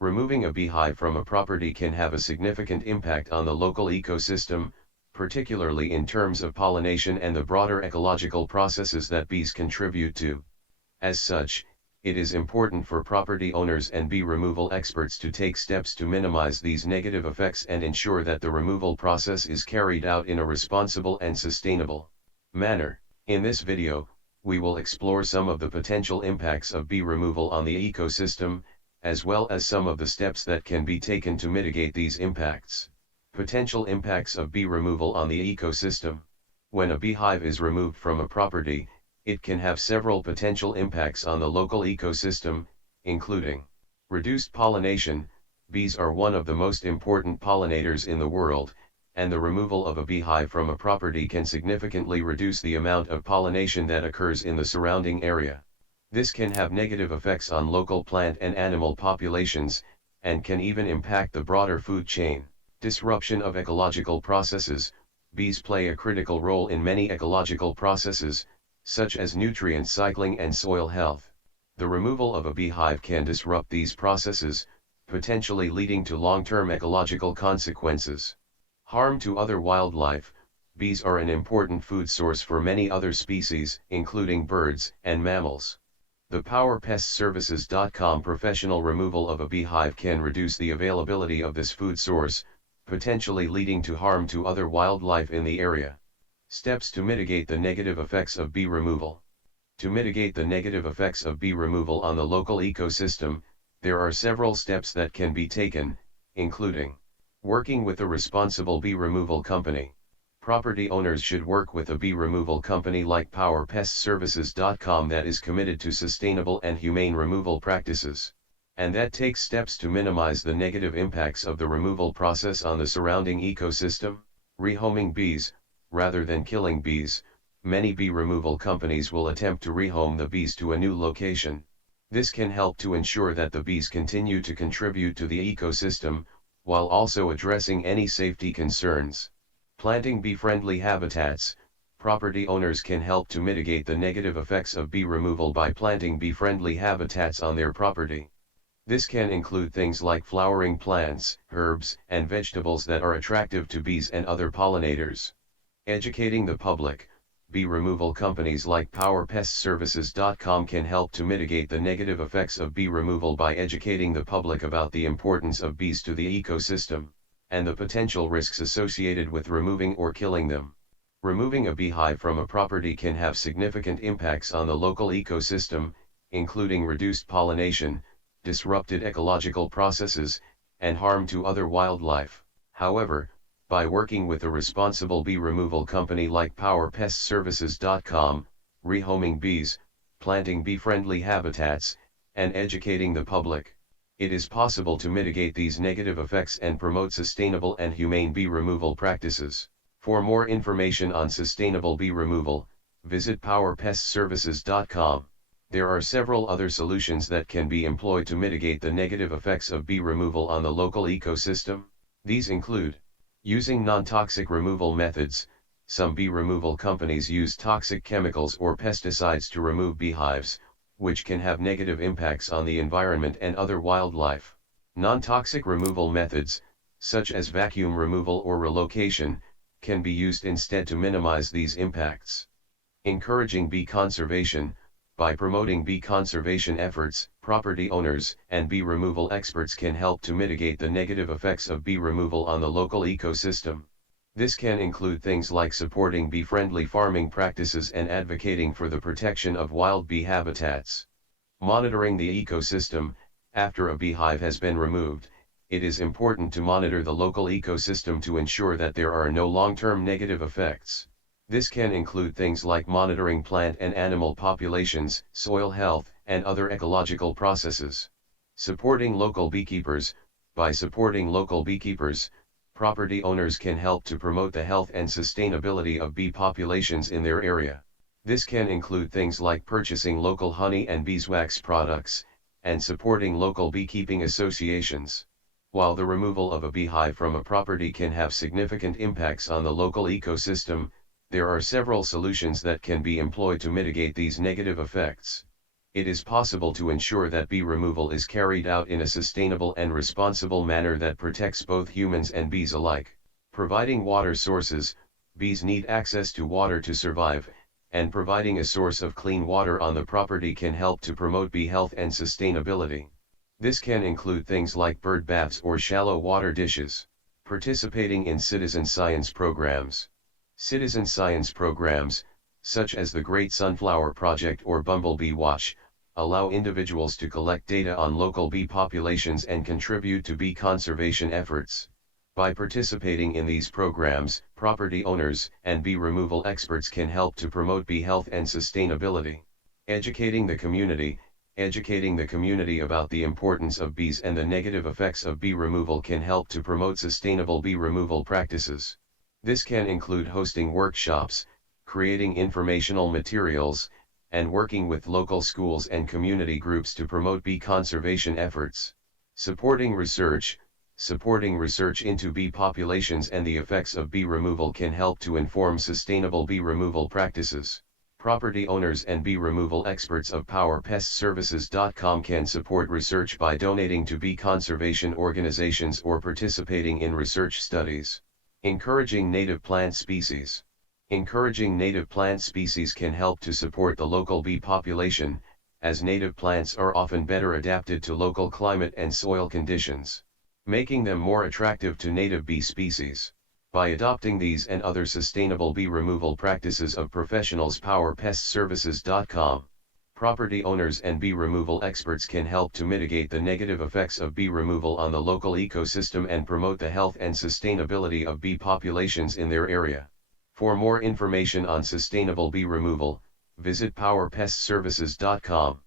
Removing a beehive from a property can have a significant impact on the local ecosystem, particularly in terms of pollination and the broader ecological processes that bees contribute to. As such, it is important for property owners and bee removal experts to take steps to minimize these negative effects and ensure that the removal process is carried out in a responsible and sustainable manner. In this video, we will explore some of the potential impacts of bee removal on the ecosystem, as well as some of the steps that can be taken to mitigate these impacts. Potential impacts of bee removal on the ecosystem. When a beehive is removed from a property, it can have several potential impacts on the local ecosystem, including reduced pollination. Bees are one of the most important pollinators in the world, and the removal of a beehive from a property can significantly reduce the amount of pollination that occurs in the surrounding area. This can have negative effects on local plant and animal populations, and can even impact the broader food chain. Disruption of ecological processes. Bees play a critical role in many ecological processes, such as nutrient cycling and soil health. The removal of a beehive can disrupt these processes, potentially leading to long-term ecological consequences. Harm to other wildlife. Bees are an important food source for many other species, including birds and mammals. The PestServices.com professional removal of a beehive can reduce the availability of this food source, potentially leading to harm to other wildlife in the area. Steps to mitigate the negative effects of bee removal. To mitigate the negative effects of bee removal on the local ecosystem, there are several steps that can be taken, including working with a responsible bee removal company. Property owners should work with a bee removal company like PestServices.com that is committed to sustainable and humane removal practices, and that takes steps to minimize the negative impacts of the removal process on the surrounding ecosystem. Rehoming bees. Rather than killing bees, many bee removal companies will attempt to rehome the bees to a new location. This can help to ensure that the bees continue to contribute to the ecosystem, while also addressing any safety concerns. Planting bee-friendly habitats. Property owners can help to mitigate the negative effects of bee removal by planting bee-friendly habitats on their property. This can include things like flowering plants, herbs, and vegetables that are attractive to bees and other pollinators. Educating the public. Bee removal companies like PestServices.com can help to mitigate the negative effects of bee removal by educating the public about the importance of bees to the ecosystem, and the potential risks associated with removing or killing them. Removing a beehive from a property can have significant impacts on the local ecosystem, including reduced pollination, disrupted ecological processes, and harm to other wildlife. However, by working with a responsible bee removal company like PestServices.com, rehoming bees, planting bee-friendly habitats, and educating the public, it is possible to mitigate these negative effects and promote sustainable and humane bee removal practices. For more information on sustainable bee removal, visit PestServices.com. There are several other solutions that can be employed to mitigate the negative effects of bee removal on the local ecosystem. These include using non-toxic removal methods. Some bee removal companies use toxic chemicals or pesticides to remove beehives, which can have negative impacts on the environment and other wildlife. Non-toxic removal methods, such as vacuum removal or relocation, can be used instead to minimize these impacts. Encouraging bee conservation. By promoting bee conservation efforts, property owners and bee removal experts can help to mitigate the negative effects of bee removal on the local ecosystem. This can include things like supporting bee-friendly farming practices and advocating for the protection of wild bee habitats. Monitoring the ecosystem. After a beehive has been removed, it is important to monitor the local ecosystem to ensure that there are no long-term negative effects. This can include things like monitoring plant and animal populations, soil health, and other ecological processes. Supporting local beekeepers. By supporting local beekeepers, property owners can help to promote the health and sustainability of bee populations in their area. This can include things like purchasing local honey and beeswax products, and supporting local beekeeping associations. While the removal of a beehive from a property can have significant impacts on the local ecosystem, there are several solutions that can be employed to mitigate these negative effects. It is possible to ensure that bee removal is carried out in a sustainable and responsible manner that protects both humans and bees alike. Providing water sources, bees need access to water to survive, and providing a source of clean water on the property can help to promote bee health and sustainability. This can include things like bird baths or shallow water dishes. Participating in citizen science programs. Citizen science programs, such as the Great Sunflower Project or Bumblebee Watch, allow individuals to collect data on local bee populations and contribute to bee conservation efforts. By participating in these programs, property owners and bee removal experts can help to promote bee health and sustainability. Educating the community. Educating the community about the importance of bees and the negative effects of bee removal can help to promote sustainable bee removal practices. This can include hosting workshops, creating informational materials, and working with local schools and community groups to promote bee conservation efforts. Supporting research. Supporting research into bee populations and the effects of bee removal can help to inform sustainable bee removal practices. Property owners and bee removal experts of PestServices.com can support research by donating to bee conservation organizations or participating in research studies. Encouraging native plant species. Encouraging native plant species can help to support the local bee population, as native plants are often better adapted to local climate and soil conditions, making them more attractive to native bee species. By adopting these and other sustainable bee removal practices of professionals, PestServices.com, property owners and bee removal experts can help to mitigate the negative effects of bee removal on the local ecosystem and promote the health and sustainability of bee populations in their area. For more information on sustainable bee removal, visit PestServices.com.